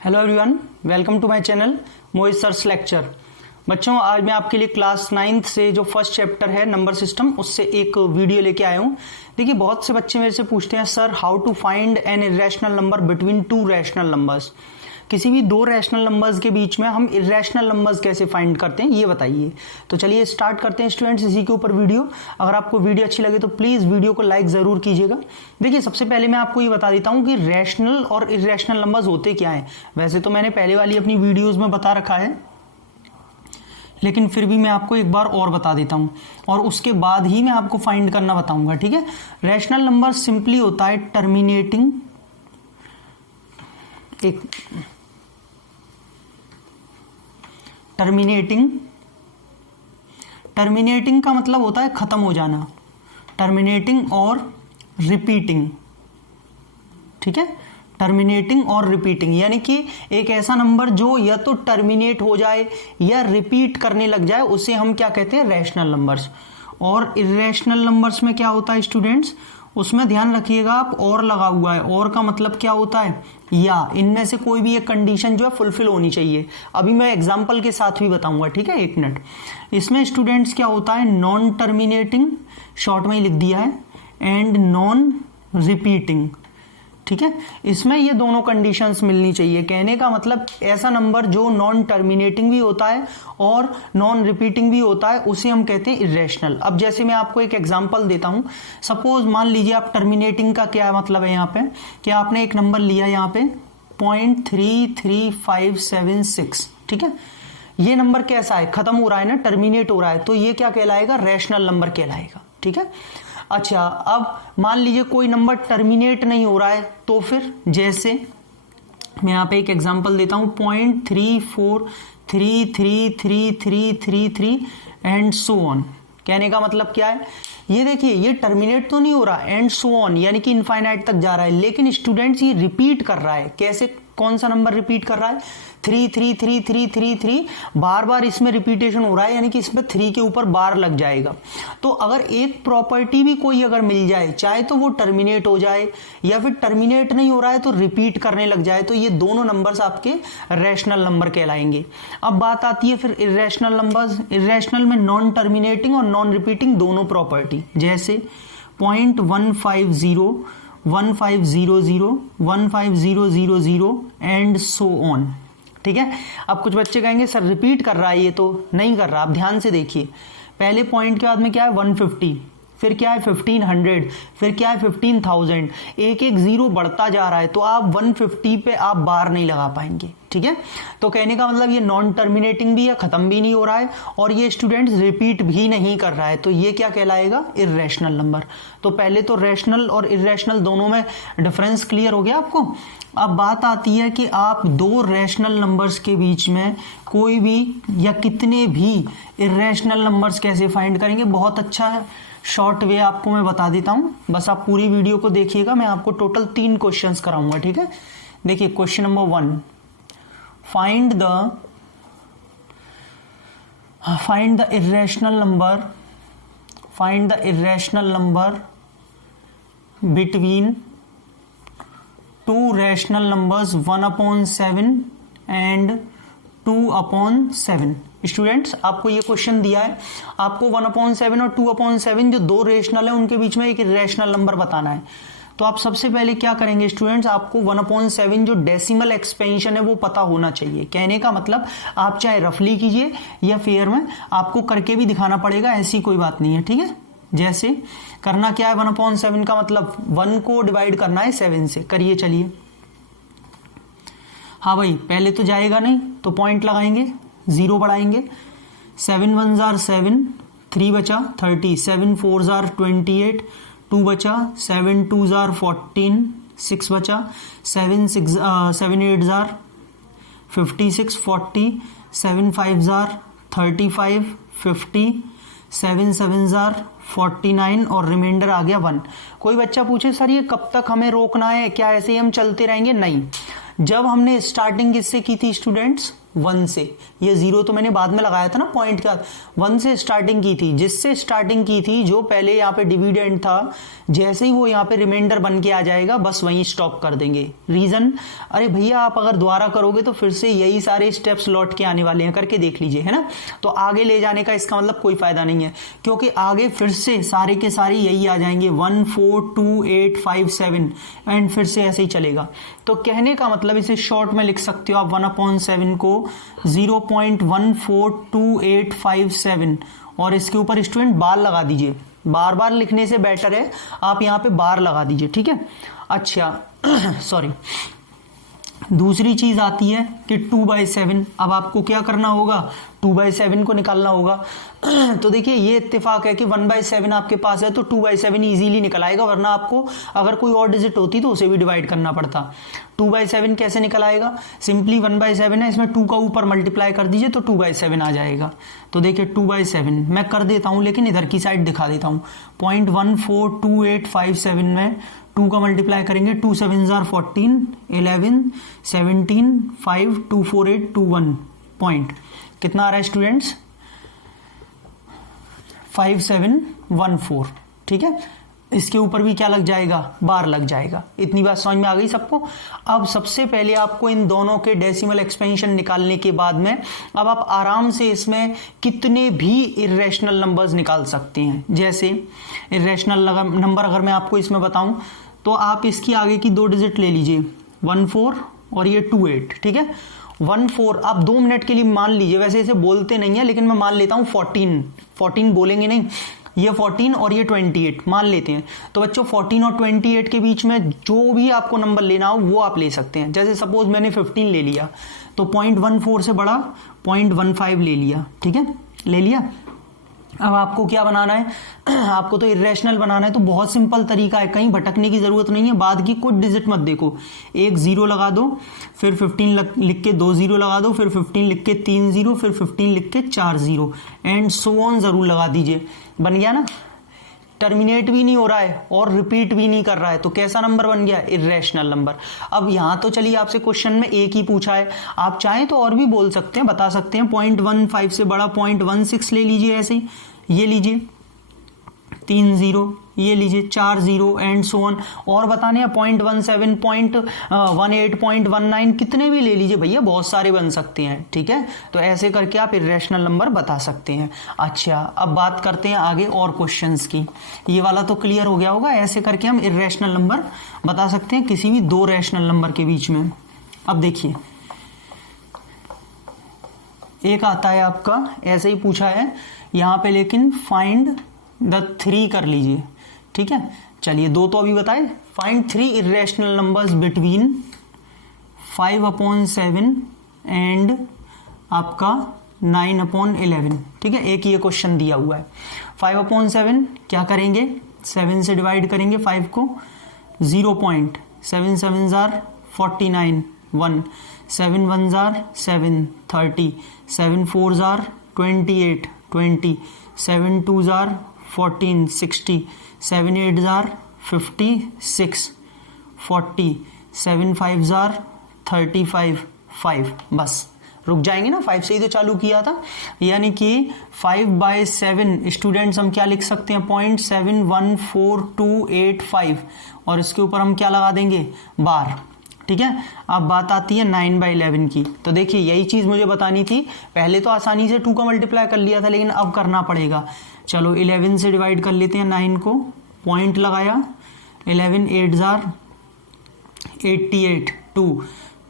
Hello everyone, welcome to my channel Mohit sir's lecture. बच्चों, आज मैं आपके लिए क्लास 9th से जो फर्स्ट चैप्टर है नंबर सिस्टम, उससे एक वीडियो लेके आया हूँ। देखिए, बहुत से बच्चे मेरे से पूछते हैं sir how to find an irrational number between two rational numbers. किसी भी दो रैशनल नंबर्स के बीच में हम इरेशनल नंबर्स कैसे फाइंड करते हैं, ये बताइए। तो चलिए स्टार्ट करते हैं स्टूडेंट्स इसी के ऊपर वीडियो। अगर आपको वीडियो अच्छी लगे तो प्लीज़ वीडियो को लाइक ज़रूर कीजिएगा। देखिए, सबसे पहले मैं आपको ये बता देता हूँ कि रैशनल और इरेशनल नंबर्स होते क्या हैं। वैसे तो मैंने पहले वाली अपनी वीडियोज़ में बता रखा है, लेकिन फिर भी मैं आपको एक बार और बता देता हूँ और उसके बाद ही मैं आपको फाइंड करना बताऊंगा, ठीक है। रैशनल नंबर सिंपली होता है टर्मिनेटिंग टर्मिनेटिंग का मतलब होता है खत्म हो जाना, टर्मिनेटिंग और रिपीटिंग, ठीक है। टर्मिनेटिंग और रिपीटिंग यानी कि एक ऐसा नंबर जो या तो टर्मिनेट हो जाए या रिपीट करने लग जाए, उसे हम क्या कहते हैं, रैशनल नंबर्स। और इरेशनल नंबर्स में क्या होता है स्टूडेंट्स, उसमें ध्यान रखिएगा आप, और लगा हुआ है। और का मतलब क्या होता है, या इनमें से कोई भी एक कंडीशन जो है फुलफिल होनी चाहिए। अभी मैं एग्जांपल के साथ भी बताऊंगा, ठीक है, एक मिनट। इसमें स्टूडेंट्स क्या होता है, नॉन टर्मिनेटिंग, शॉर्ट में ही लिख दिया है, एंड नॉन रिपीटिंग, ठीक है। इसमें ये दोनों कंडीशंस मिलनी चाहिए। कहने का मतलब ऐसा नंबर जो नॉन टर्मिनेटिंग भी होता है और नॉन रिपीटिंग भी होता है, उसे हम कहते हैं इरेशनल। अब जैसे मैं आपको एक एग्जांपल देता हूं। सपोज मान लीजिए आप, टर्मिनेटिंग का क्या मतलब है यहाँ पे, कि आपने एक नंबर लिया यहाँ पे 0.33576, ठीक है। ये नंबर कैसा है, खत्म हो रहा है ना, टर्मिनेट हो रहा है, तो ये क्या कहलाएगा, रैशनल नंबर कहलाएगा, ठीक है। अच्छा, अब मान लीजिए कोई नंबर टर्मिनेट नहीं हो रहा है, तो फिर जैसे मैं यहाँ पे एक एग्जांपल देता हूँ 0.34333333 एंड सो ऑन। कहने का मतलब क्या है, ये देखिए, ये टर्मिनेट तो नहीं हो रहा, एंड सो ऑन यानी कि इनफाइनाइट तक जा रहा है, लेकिन स्टूडेंट्स ये रिपीट कर रहा है। कैसे, कौन सा नंबर रिपीट कर रहा है, 3333333, बार बार इसमें रिपीटेशन हो रहा है, यानी कि इसमें 3 के ऊपर बार लग जाएगा। तो अगर एक प्रॉपर्टी भी कोई अगर मिल जाए, चाहे तो वो टर्मिनेट हो जाए या फिर टर्मिनेट नहीं हो रहा है तो रिपीट करने लग जाए, तो ये दोनों नंबर्स आपके रैशनल नंबर कहलाएंगे। अब बात आती है फिर इरेशनल नंबर्स। इरेशनल में नॉन टर्मिनेटिंग और नॉन रिपीटिंग दोनों प्रॉपर्टी, जैसे 0.150 1500 15000 एंड सो ऑन, ठीक है। अब कुछ बच्चे कहेंगे सर रिपीट कर रहा है, ये तो नहीं कर रहा। आप ध्यान से देखिए, पहले पॉइंट के बाद में क्या है 150, फिर क्या है 1500, फिर क्या है 15000, एक एक जीरो बढ़ता जा रहा है, तो आप 150 पे आप बार नहीं लगा पाएंगे, ठीक है। तो कहने का मतलब ये नॉन टर्मिनेटिंग भी है, खत्म भी नहीं हो रहा है, और ये स्टूडेंट्स रिपीट भी नहीं कर रहा है, तो ये क्या कहलाएगा, इरेशनल नंबर। तो पहले तो रैशनल और इरेशनल दोनों में डिफरेंस क्लियर हो गया आपको। अब बात आती है कि आप दो रैशनल नंबर्स के बीच में कोई भी या कितने भी इरेशनल नंबर्स कैसे फाइंड करेंगे। बहुत अच्छा शॉर्ट वे आपको मैं बता देता हूं, बस आप पूरी वीडियो को देखिएगा। मैं आपको टोटल 3 क्वेश्चंस कराऊंगा, ठीक है। देखिए, question number 1, find the irrational number between two rational numbers 1/7 and 2/7। Students, आपको ये क्वेश्चन दिया है, आपको 1/7 और 2/7 जो दो रेशनल है उनके बीच में एक इरेशनल नंबर बताना है। तो आप सबसे पहले क्या करेंगे स्टूडेंट्स, आपको 1/7 जो डेसिमल एक्सपेंशन है वो पता होना चाहिए। कहने का मतलब आप चाहे रफली कीजिए या फेयर में, आपको करके भी दिखाना पड़ेगा, ऐसी कोई बात नहीं है, ठीक है। जैसे करना क्या है, 1/7 का मतलब 1 को डिवाइड करना है 7 से, करिए चलिए। हाँ भाई, पहले तो जाएगा नहीं तो पॉइंट लगाएंगे, 0 बढ़ाएंगे, 7 1 जार 7, 3 बचा 30, 7 4 जार 28, 2 बचा, 7 2 जार 14, 6 बचा, 7 8 जार 56, 40, 7 5 जार 35, 50, 7 7 जार 49 और रिमाइंडर आ गया 1। कोई बच्चा पूछे सर ये कब तक हमें रोकना है, क्या ऐसे ही हम चलते रहेंगे? नहीं, जब हमने स्टार्टिंग किससे की थी स्टूडेंट्स, 1 से, ये 0 तो मैंने बाद में लगाया था ना पॉइंट के बाद, 1 से स्टार्टिंग की थी, जिससे स्टार्टिंग की थी जो पहले यहाँ पे डिविडेंड था, जैसे ही वो यहाँ पे रिमाइंडर बन के आ जाएगा बस वहीं स्टॉप कर देंगे। रीजन, अरे भैया आप अगर दोबारा करोगे तो फिर से यही सारे स्टेप्स लौट के आने वाले हैं, करके देख लीजिए, है ना। तो आगे ले जाने का इसका मतलब कोई फायदा नहीं है, क्योंकि आगे फिर से सारे के सारे यही आ जाएंगे 1 4 2 8 5 7 एंड फिर से ऐसे ही चलेगा। तो कहने का मतलब इसे शॉर्ट में लिख सकते हो आप 1/7 को 0.142857 और इसके ऊपर स्टूडेंट बार लगा दीजिए, बार बार लिखने से बेटर है आप यहाँ पे बार लगा दीजिए, ठीक है। अच्छा सॉरी, दूसरी चीज आती है कि 2/7। अब आपको क्या करना होगा, 2/7 को निकालना होगा। तो देखिए ये इत्तेफाक है कि 1/7 आपके पास है तो 2/7 इजीली निकल आएगा, वरना आपको अगर कोई और डिजिट होती तो उसे भी डिवाइड करना पड़ता। 2/7 कैसे निकल आएगा, सिंपली 1/7 है, इसमें 2 का ऊपर मल्टीप्लाई कर दीजिए तो 2/7 आ जाएगा। तो देखिए 2/7 मैं कर देता हूं, लेकिन इधर की साइड दिखा देता हूं। 0.142857 में 2 का मल्टीप्लाई करेंगे, 2 7 14 11 17 5 2 4 8 2 1 पॉइंट कितना आ रहा है स्टूडेंट्स, 5714, ठीक है। इसके ऊपर भी क्या लग जाएगा, बार लग जाएगा। इतनी बात समझ में आ गई सबको। अब सबसे पहले आपको इन दोनों के डेसिमल एक्सपेंशन निकालने के बाद में अब आप आराम से इसमें कितने भी इर्रेशनल नंबर्स निकाल सकते हैं। जैसे इर्रेशनल नंबर अगर मैं आपको इसमें बताऊं तो आप इसकी आगे की 2 डिजिट ले लीजिए, 14 और ये 28, ठीक है। 14 आप 2 मिनट के लिए मान लीजिए, वैसे इसे बोलते नहीं है लेकिन मैं मान लेता हूं 14 बोलेंगे नहीं, ये 14 और ये 28 मान लेते हैं। तो बच्चों 14 और 28 के बीच में जो भी आपको नंबर लेना हो वो आप ले सकते हैं। जैसे सपोज मैंने 15 ले लिया तो 0.14 से बड़ा 0.15 ले लिया, ठीक है, ले लिया। अब आपको क्या बनाना है, आपको तो इर्रेशनल बनाना है, तो बहुत सिंपल तरीका है, कहीं भटकने की जरूरत नहीं है। बाद की कुछ डिजिट मत देखो, एक 0 लगा दो, फिर 15 लिख के 2 0 लगा दो, फिर 15 लिख के 3 0, फिर 15 लिख के 4 0 एंड सो ऑन जरूर लगा दीजिए। बन गया ना, टर्मिनेट भी नहीं हो रहा है और रिपीट भी नहीं कर रहा है, तो कैसा नंबर बन गया, इर्रेशनल नंबर। अब यहां तो चलिए आपसे क्वेश्चन में एक ही पूछा है, आप चाहें तो और भी बोल सकते हैं, बता सकते हैं 0.15 से बड़ा 0.16 ले लीजिए, ऐसे ही ये लीजिए 3 0, ये लीजिए 4 0 एंड सो ऑन। और बताने हैं 0.17 0.18 0.19 कितने भी ले लीजिए भैया, बहुत सारे बन सकते हैं, ठीक है। तो ऐसे करके आप इर्रेशनल नंबर बता सकते हैं। अच्छा अब बात करते हैं आगे और क्वेश्चंस की। ये वाला तो क्लियर हो गया होगा, ऐसे करके हम इर्रेशनल नंबर बता सकते हैं किसी भी 2 रैशनल नंबर के बीच में। अब देखिए एक आता है आपका, ऐसे ही पूछा है यहां पे, लेकिन फाइंड द 3 कर लीजिए, ठीक है। चलिए 2 तो अभी बताए, find 3 irrational numbers between 5/7 and आपका 9/11, ठीक है। एक ये क्वेश्चन दिया हुआ है। 5/7 क्या करेंगे, 7 से डिवाइड करेंगे 5 को, 0.7 7 49 1, 7 1 7 30, 7 4 28 20, 7 2 14 60, 7 8 56 40, 7 5 35 5। बस रुक जाएंगे ना, 5 से ही तो चालू किया था, यानी कि 5/7 स्टूडेंट्स हम क्या लिख सकते हैं, 0.71428 और इसके ऊपर हम क्या लगा देंगे, बार, ठीक है। अब बात आती है 9/11 की। तो देखिए यही चीज मुझे बतानी थी, पहले तो आसानी से 2 का मल्टीप्लाई कर लिया था, लेकिन अब करना पड़ेगा। चलो 11 से डिवाइड कर लेते हैं 9 को, पॉइंट लगाया, 11 8 88 2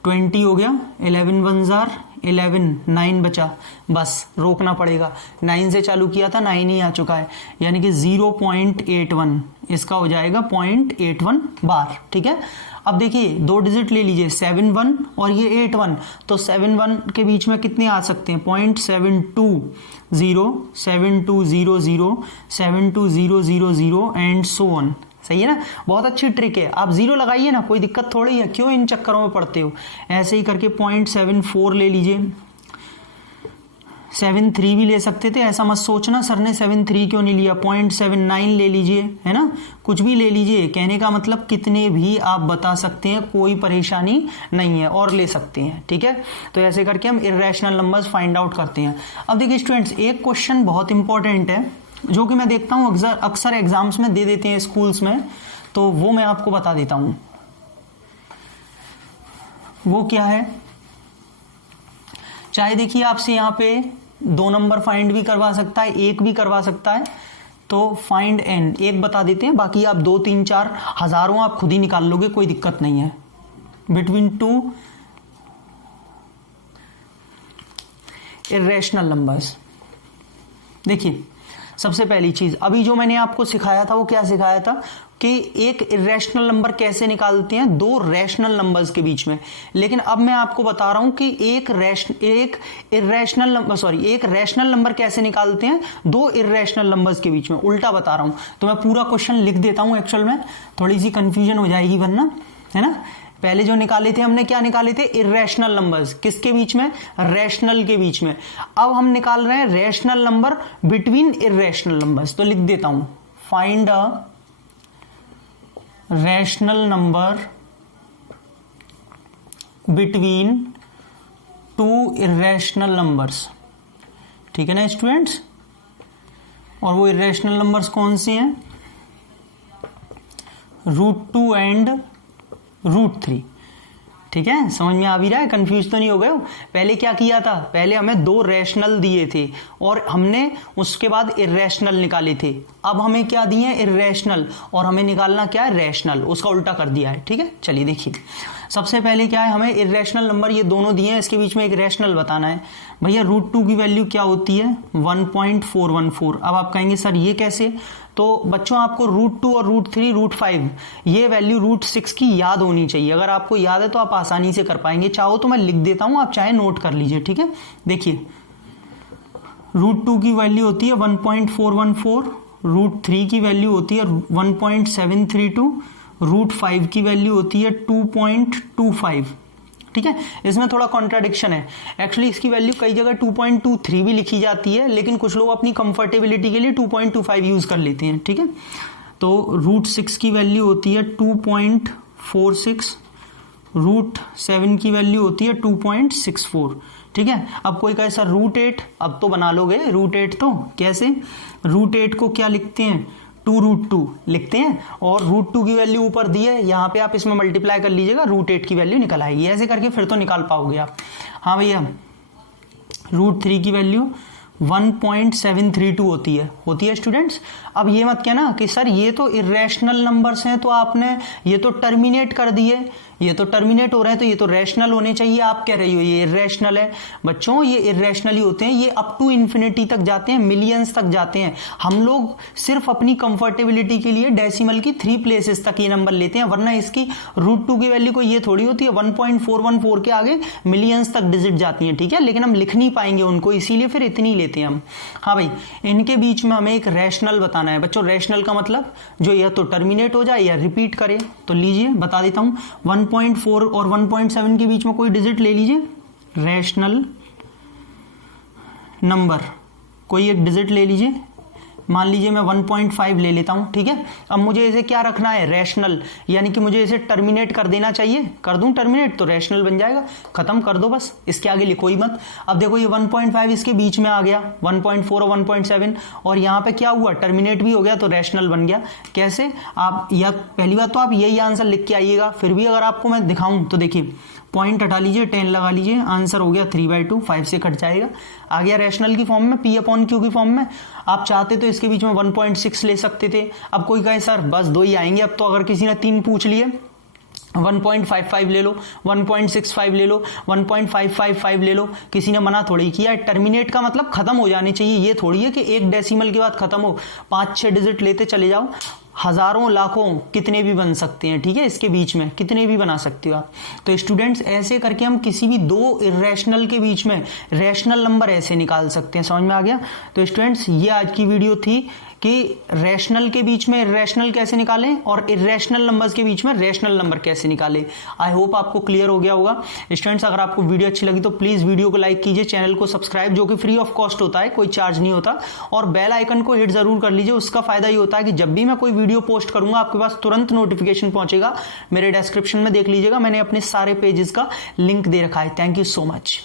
20 हो गया, 11 1 11 9 बचा, बस रोकना पड़ेगा। 9 से चालू किया था, 9 ही आ चुका है, यानी कि 0.81 इसका हो जाएगा 0.81 बार, ठीक है। अब देखिए 2 डिजिट ले लीजिए, 7 1 और ये 8 1, तो 7 1 के बीच में कितने आ सकते हैं, 0.720 7200 72000 एंड सो ऑन। सही है ना, बहुत अच्छी ट्रिक है। आप 0 लगाइए ना, कोई दिक्कत थोड़ी है, क्यों इन चक्करों में पड़ते हो। ऐसे ही करके 0.74 ले लीजिए, 73 भी ले सकते थे, ऐसा मत सोचना सर ने 73 क्यों नहीं लिया, 0.79 ले लीजिए, है ना, कुछ भी ले लीजिए। कहने का मतलब कितने भी आप बता सकते हैं, कोई परेशानी नहीं है, और ले सकते हैं, ठीक है। तो ऐसे करके हम इर्रेशनल नंबर्स फाइंड आउट करते हैं। अब देखिए स्टूडेंट्स, एक क्वेश्चन बहुत इंपॉर्टेंट है जो कि मैं देखता हूँ अक्सर एग्जाम्स में दे देते हैं स्कूल्स में, तो वो मैं आपको बता देता हूँ। वो क्या है, चाहे देखिए आपसे यहाँ पे 2 नंबर फाइंड भी करवा सकता है, 1 भी करवा सकता है, तो फाइंड n 1 बता देते हैं, बाकी आप 2 3 4 हजारों आप खुद ही निकाल लोगे, कोई दिक्कत नहीं है। Between 2 irrational numbers. देखिए सबसे पहली चीज अभी जो मैंने आपको सिखाया था वो क्या सिखाया था कि एक इर्रेशनल नंबर कैसे निकालते हैं 2 रैशनल नंबर्स के बीच में। लेकिन अब मैं आपको बता रहा हूं कि एक रैशनल नंबर कैसे निकालते हैं 2 इर्रेशनल नंबर्स के बीच में, उल्टा बता रहा हूं। तो मैं पूरा क्वेश्चन लिख देता हूं, एक्चुअल में थोड़ी सी कंफ्यूजन हो जाएगी वरना, है ना। पहले जो निकाले थे हमने, क्या निकाले थे, इर्रेशनल नंबर्स, किसके बीच में, रैशनल के बीच में। अब हम निकाल रहे हैं rational number between irrational numbers, तो लिख देता हूं, find a rational number between 2 irrational numbers, ठीक है ना स्टूडेंट्स। और वो इर्रेशनल नंबर्स कौन से हैं, √2 एंड √3, ठीक है। समझ में आ भी रहा है, कंफ्यूज तो नहीं हो गए हो। पहले क्या किया था, पहले हमें 2 रैशनल दिए थे और हमने उसके बाद इर्रेशनल निकाले थे। अब हमें क्या दिए हैं, इर्रेशनल, और हमें निकालना क्या है, रैशनल, उसका उल्टा कर दिया है, ठीक है। चलिए देखिए, सबसे पहले क्या है, हमें इर्रेशनल नंबर ये दोनों दिए हैं, इसके बीच में एक रैशनल बताना है। भैया √2 की वैल्यू क्या होती है, 1.414। अब आप कहेंगे सर ये कैसे, तो बच्चों आपको √2 और √3 √5 ये वैल्यू √6 की याद होनी चाहिए। अगर आपको याद है तो आप आसानी से कर पाएंगे, चाहो तो मैं लिख देता हूं, आप चाहे नोट कर लीजिए, ठीक है। देखिए √2 की वैल्यू होती है 1.414, √3 की वैल्यू होती है 1.732, √5 की वैल्यू होती है 2.25, ठीक है। इसमें थोड़ा कॉन्ट्राडिक्शन है, एक्चुअली इसकी वैल्यू कई जगह 2.23 भी लिखी जाती है, लेकिन कुछ लोग अपनी कंफर्टेबिलिटी के लिए 2.25 यूज कर लेते हैं, ठीक है। तो √6 की वैल्यू होती है 2.46, √7 की वैल्यू होती है 2.64, ठीक है। अब कोई कहे सर √8, अब तो बना लोगे √8, तो कैसे, √8 को क्या लिखते हैं, 2√2 लिखते हैं, और √2 की वैल्यू ऊपर दी है, यहाँ पे आप इसमें मल्टीप्लाई कर लीजिएगा, √8 की वैल्यू निकल आएगी। ऐसे करके फिर तो निकाल पाओगे आप। हाँ भैया, √3 की वैल्यू 1.732 होती है स्टूडेंट्स। अब ये मत कहना कि सर ये तो इर्रेशनल नंबर्स हैं, तो आपने ये तो टर्मिनेट कर दिए, ये तो टर्मिनेट हो रहे हैं, तो ये तो रैशनल होने चाहिए, आप कह रही हो ये इर्रेशनल है। बच्चों ये इर्रेशनल ही होते हैं, ये अप टू इन्फिनिटी तक जाते हैं, मिलियंस तक जाते हैं। हम लोग सिर्फ अपनी कंफर्टेबिलिटी के लिए डेसिमल की 3 प्लेसेस तक ये नंबर लेते हैं, वरना इसकी √2 की वैल्यू को ये थोड़ी होती है, 1.414 के आगे मिलियंस तक डिजिट जाती हैं, ठीक है। लेकिन हम लिख नहीं पाएंगे उनको, इसीलिए फिर इतनी लेते हैं हम। हाँ भाई, इनके बीच में हमें एक रैशनल बताना है बच्चों। रैशनल का मतलब जो या तो टर्मिनेट हो जाए या रिपीट करे। तो लीजिए बता देता हूं, 1.4 और 1.7 के बीच में कोई डिजिट ले लीजिए, रैशनल नंबर कोई एक डिजिट ले लीजिए। मान लीजिए मैं 1.5 ले लेता हूं, ठीक है। अब मुझे इसे क्या रखना है, रैशनल, यानी कि मुझे इसे टर्मिनेट कर देना चाहिए। कर दूं टर्मिनेट तो रैशनल बन जाएगा, खत्म कर दो बस, इसके आगे लिखो ही मत। अब देखो ये 1.5 इसके बीच में आ गया, 1.4 और 1.7, और यहाँ पे क्या हुआ, टर्मिनेट भी हो गया, तो रैशनल बन गया। कैसे, आप या पहली बात तो आप यही आंसर लिख के आइएगा, फिर भी अगर आपको मैं दिखाऊं तो देखिए, पॉइंट हटा लीजिए, 10 लगा लीजिए, आंसर हो गया 3/2, 5 से कट जाएगा, आ गया रैशनल की फॉर्म में, P/Q की फॉर्म में। आप चाहते तो इसके बीच में 1.6 ले सकते थे। अब कोई कहे सर बस 2 ही आएंगे, अब तो अगर किसी ने 3 पूछ लिए, 1.55 ले लो, 1.65 ले लो, 1.555 ले लो, किसी ने मना थोड़ी किया। टर्मिनेट का मतलब खत्म हो जाने चाहिए, ये थोड़ी है कि एक डेसिमल के बाद खत्म हो, 5-6 डिजिट लेते चले जाओ, हजारों लाखों कितने भी बन सकते हैं, ठीक है। इसके बीच में कितने भी बना सकते हो आप। तो स्टूडेंट्स ऐसे करके हम किसी भी 2 इर्रेशनल के बीच में रैशनल नंबर ऐसे निकाल सकते हैं। समझ में आ गया। तो स्टूडेंट्स ये आज की वीडियो थी कि रैशनल के बीच में इरेशनल कैसे निकालें और इरेशनल नंबर्स के बीच में रैशनल नंबर कैसे निकालें। आई होप आपको क्लियर हो गया होगा। स्टूडेंट्स, अगर आपको वीडियो अच्छी लगी तो प्लीज वीडियो को लाइक कीजिए, चैनल को सब्सक्राइब जो कि फ्री ऑफ कॉस्ट होता है, कोई चार्ज नहीं होता, और बेल आइकन को हिट जरूर कर लीजिए। उसका फायदा ये होता है कि जब भी मैं कोई वीडियो पोस्ट करूंगा आपके पास तुरंत नोटिफिकेशन पहुंचेगा। मेरे डिस्क्रिप्शन में देख लीजिएगा, मैंने अपने सारे पेजेस का लिंक दे रखा है। Thank you so much.